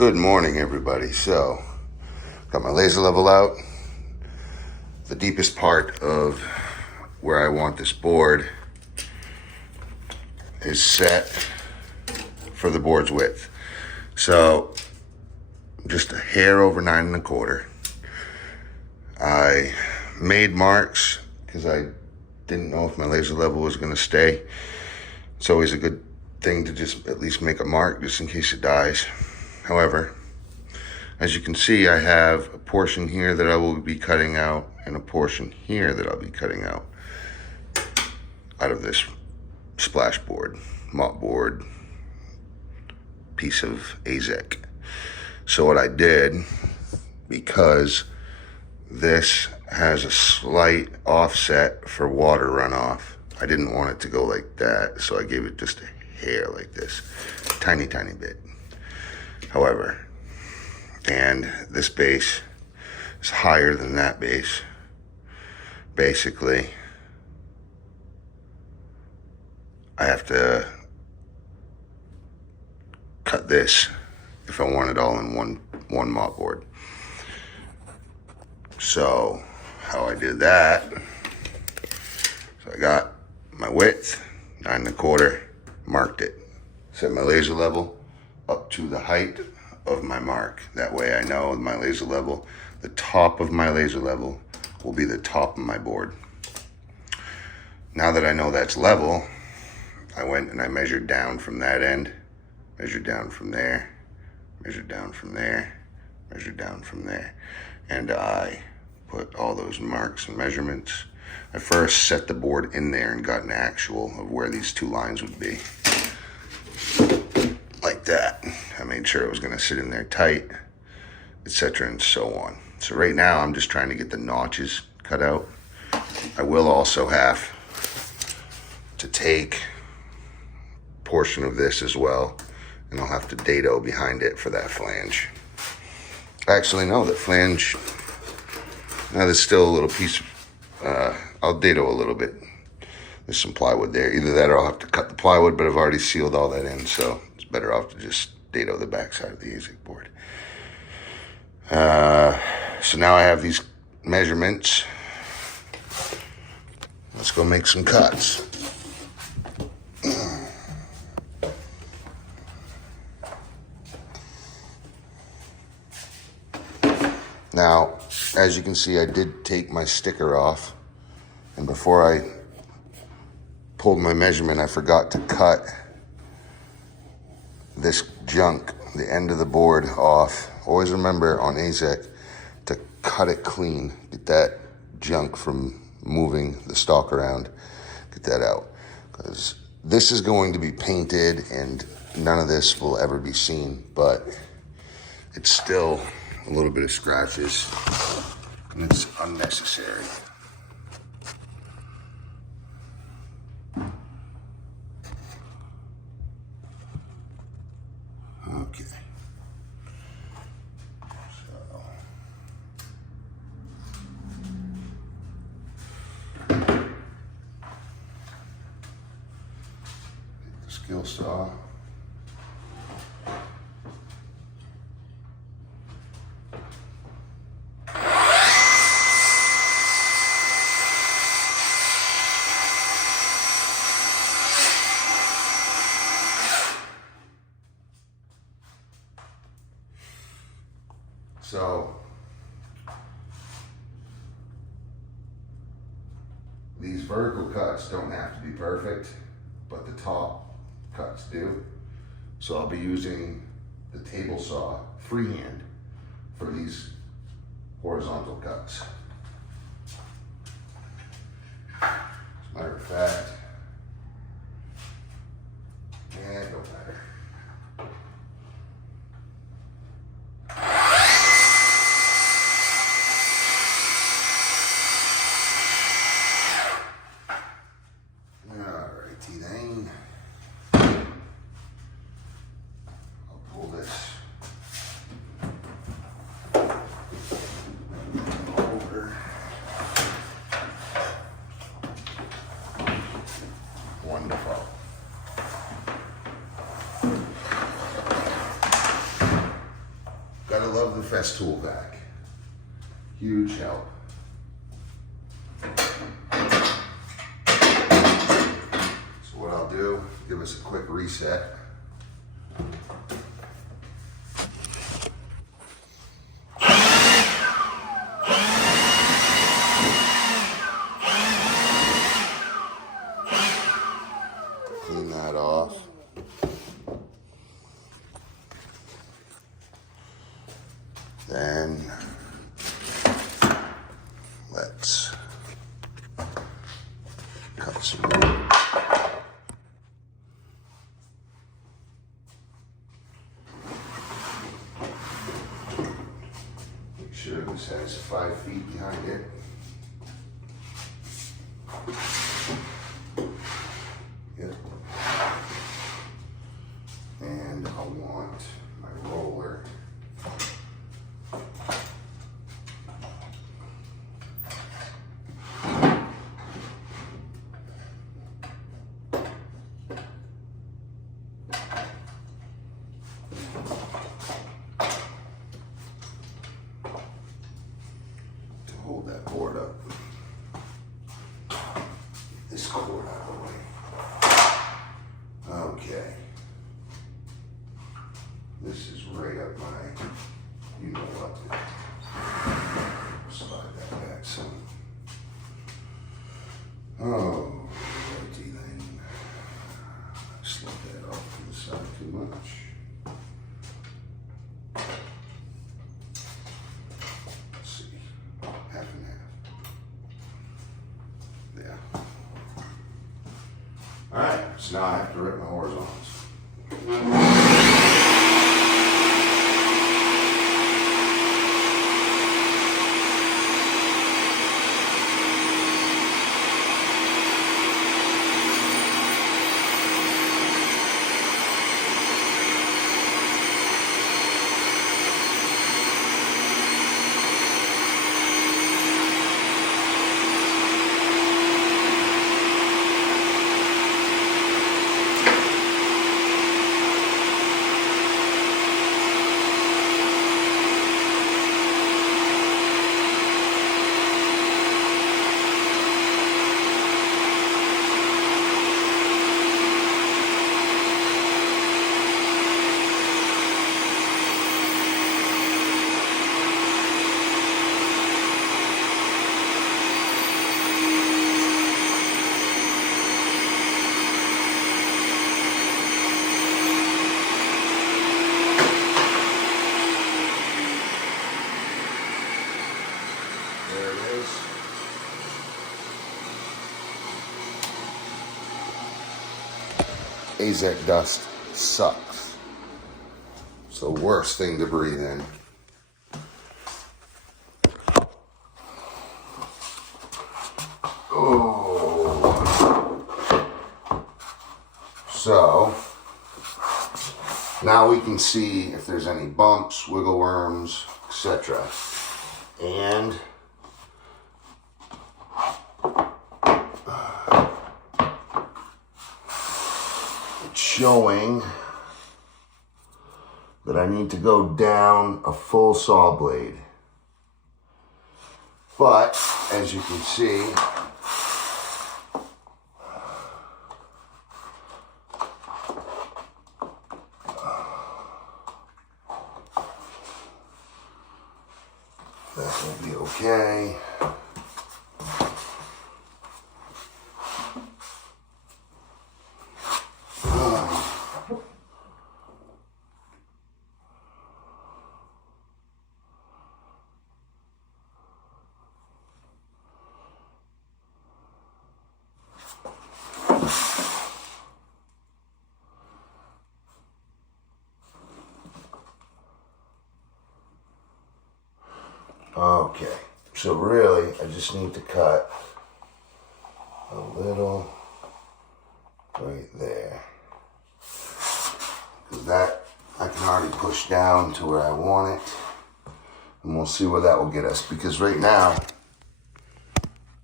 Good morning, everybody. So, got my laser level out. The deepest part of where I want this board is set for the board's width. So, just a hair over 9 1/4. I made marks because I didn't know if my laser level was going to stay. It's always a good thing to just at least make a mark just in case it dies. However, as you can see, I have a portion here that I will be cutting out and a portion here that I'll be cutting out of this splash board, mop board, piece of AZEK. So what I did, because this has a slight offset for water runoff, I didn't want it to go like that, so I gave it just a hair like this, tiny bit. However, and this base is higher than that base. Basically, I have to cut this if I want it all in one mop board. So how I did that, so I got my width, 9 1/4, marked it, set my laser level up to the height of my mark. That way I know my laser level, the top of my laser level will be the top of my board. Now that I know that's level, I went and I measured down from that end, measured down from there, measured down from there, measured down from there, and I put all those marks and measurements. I first set the board in there and got an actual of where these two lines would be. Like that. I made sure it was going to sit in there tight, etc. and so on. So right now I'm just trying to get the notches cut out. I will also have to take a portion of this as well, and I'll have to dado behind it for that flange. Actually, no, that flange, now there's still a little piece, I'll dado a little bit. There's some plywood there. Either that or I'll have to cut the plywood, but I've already sealed all that in, so it's better off to just dado the backside of the AZEK board. So now I have these measurements. Let's go make some cuts. Now, as you can see, I did take my sticker off, and before I pulled my measurement, I forgot to cut this junk, the end of the board, off. Always remember on AZEK to cut it clean. Get that junk from moving the stock around. Get that out, because this is going to be painted and none of this will ever be seen, but it's still a little bit of scratches and it's unnecessary. Okay. So the skill saw. So these vertical cuts don't have to be perfect, but the top cuts do. So I'll be using the table saw freehand for these horizontal cuts. As a matter of fact, it don't matter. the Festool vac. Huge help. So what I'll do, give us a quick reset. Clean that off. Then let's cut some wood. Make sure this has 5 feet behind it. Yep. And I want my roller. Hold that board up. This cord out of the way. Okay. This is right up my, you know what. Slide that back some. Oh, righty then. Slip that off to the side too much. Half and half. Yeah. All right, so now I have to rip my horizontals. There it is. AZEK dust sucks. It's the worst thing to breathe in. Oh. So, now we can see if there's any bumps, wiggle worms, etc. And it's showing that I need to go down a full saw blade. But as you can see, that will be okay. Okay, so really I just need to cut a little right there, because that I can already push down to where I want it, and we'll see where that will get us, because right now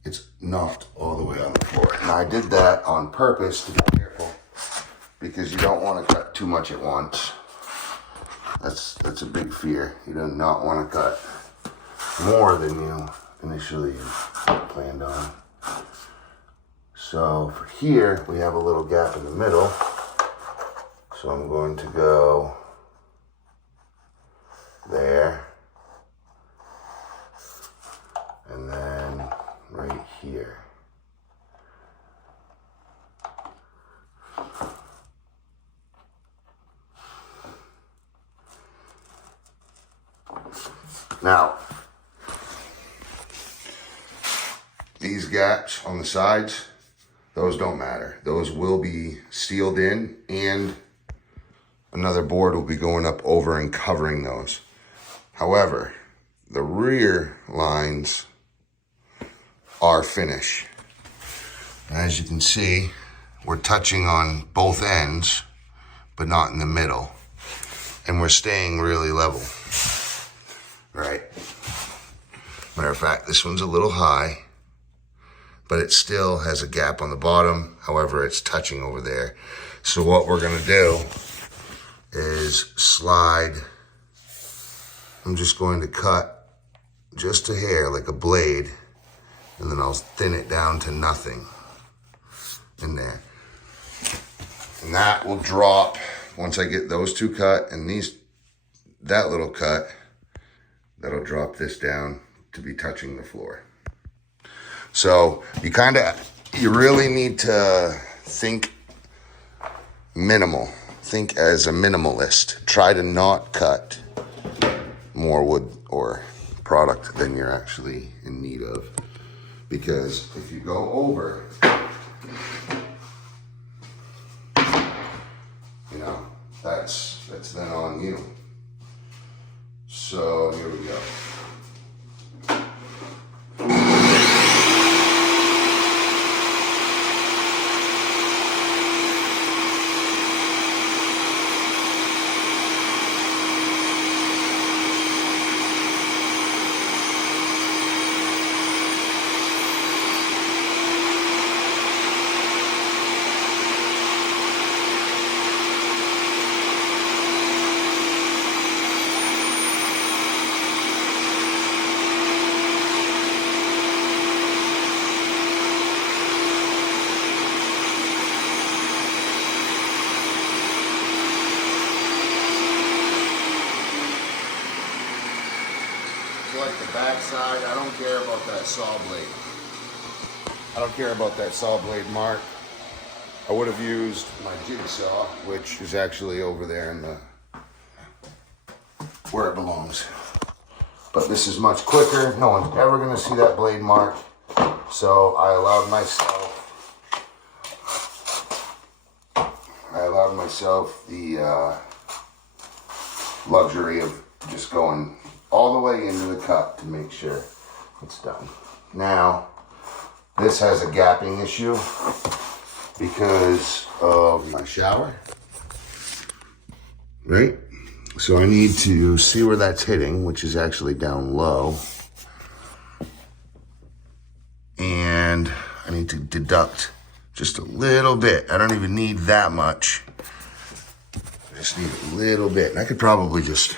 it's knocked all the way on the floor. And I did that on purpose to be careful, because you don't want to cut too much at once. That's a big fear. You do not want to cut more than you initially planned on. So for here, we have a little gap in the middle. So I'm going to go there. And then right here. Now, these gaps on the sides, those don't matter. Those will be sealed in, and another board will be going up over and covering those. However, the rear lines are finish. As you can see, we're touching on both ends, but not in the middle. And we're staying really level. Right? Matter of fact, this one's a little high, but it still has a gap on the bottom. However, it's touching over there. So what we're gonna do is slide. I'm just going to cut just a hair, like a blade, and then I'll thin it down to nothing in there. And that will drop once I get those two cut and that little cut. That'll drop this down to be touching the floor. So you really need to think minimal. Think as a minimalist. Try to not cut more wood or product than you're actually in need of. Because if you go over, you know, that's then on you. So here we go. Like the backside, I don't care about that saw blade. I don't care about that saw blade mark. I would have used my jigsaw, which is actually over there in the where it belongs. But this is much quicker. No one's ever gonna see that blade mark. So I allowed myself the luxury of just going all the way into the cut to make sure it's done. Now, this has a gapping issue because of my shower, right? So I need to see where that's hitting, which is actually down low. And I need to deduct just a little bit. I don't even need that much. I just need a little bit. And I could probably just